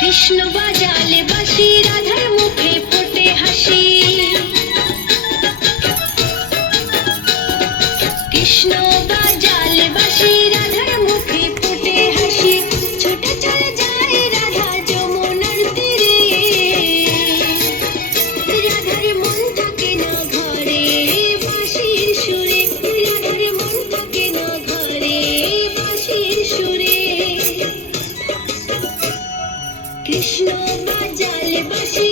কৃষ্ণ বাজালে বাঁশি রাধার মুখে ফোটে হাসি। কৃষ্ণ বাজালে বাঁশি রাধার মুখে ফোটে হাসি। ছুটে চলে যায় রাধা যমুনার তীরে। রাধার মন থাকে না ঘরে বাঁশির সুরে। রাধার মন থাকে না ঘরে বাঁশির সুরে। কৃষ্ণ বাজালে বাঁশি